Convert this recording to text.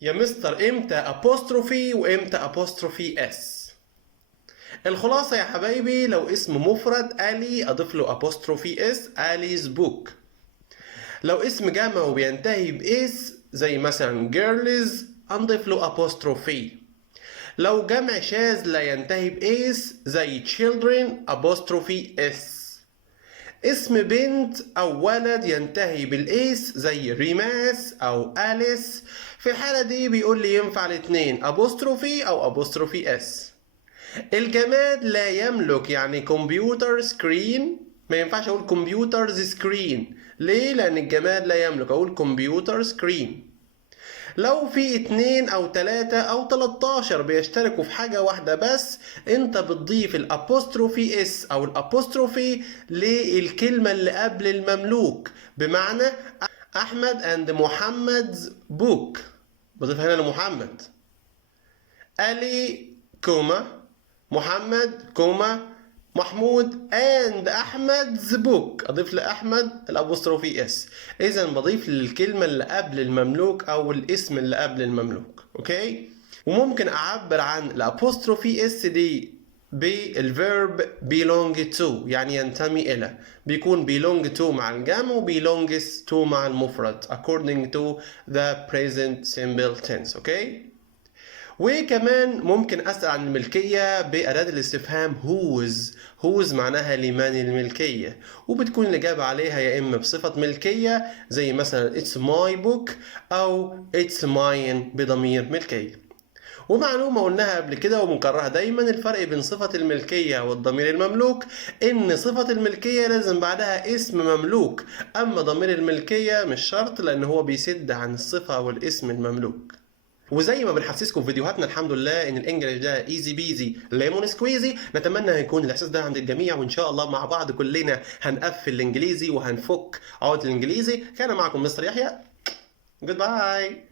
يا مستر امتى apostrophe وامتى apostrophe اس؟ الخلاصة يا حبايبي، لو اسم مفرد آلي أضيف له apostrophe اس، آلي's book. لو اسم جمع وبينتهي بإس زي مثلا girls هنضيف له apostrophe. لو جمع شاذ لا ينتهي بإس زي children apostrophe اس. اسم بنت أو ولد ينتهي بالإيس زي ريماس أو أليس، في الحالة دي بيقول لي ينفع الاتنين أبوستروفي أو أبوستروفي اس. الجماد لا يملك يعني كمبيوتر سكرين، ما ينفعش أقول كمبيوترز سكرين. ليه؟ لأن الجماد لا يملك، أقول كمبيوتر سكرين. لو في 2 أو 3 أو 13 بيشتركوا في حاجة واحدة بس، انت بتضيف الابوستروفي اس او الابوستروفي للكلمة اللي قبل المملوك، بمعنى احمد and محمد's book، بضيف هنا لمحمد. علي كوما محمد كوما محمود and احمد's book، اضيف لاحمد الابوستروفي اس. اذا بضيف للكلمه اللي قبل المملوك او الاسم اللي قبل المملوك. اوكي. وممكن اعبر عن الابوستروفي اس دي بالفيرب belong to، يعني ينتمي الى. بيكون belong to مع الجمع و belongs to مع المفرد according to the present simple tense. اوكي. وكمان ممكن أسأل عن الملكية بأداة الاستفهام whose معناها لمن الملكية، وبتكون الإجابة عليها يا إما بصفة ملكية زي مثلا it's my book أو it's mine بضمير ملكية. ومعلومة قلناها قبل كده وبنكررها دايما، الفرق بين صفة الملكية والضمير المملوك إن صفة الملكية لازم بعدها اسم مملوك، أما ضمير الملكية مش شرط لأن هو بيسد عن الصفة والاسم المملوك. وزي ما بنحسسكم في فيديوهاتنا الحمد لله ان الانجليش ده ايزي بيزي ليمون سكويزي، نتمنى يكون الاحساس ده عند الجميع، وان شاء الله مع بعض كلنا هنقفل الانجليزي وهنفك عقد الانجليزي. كان معكم مستر يحيى. جود باي.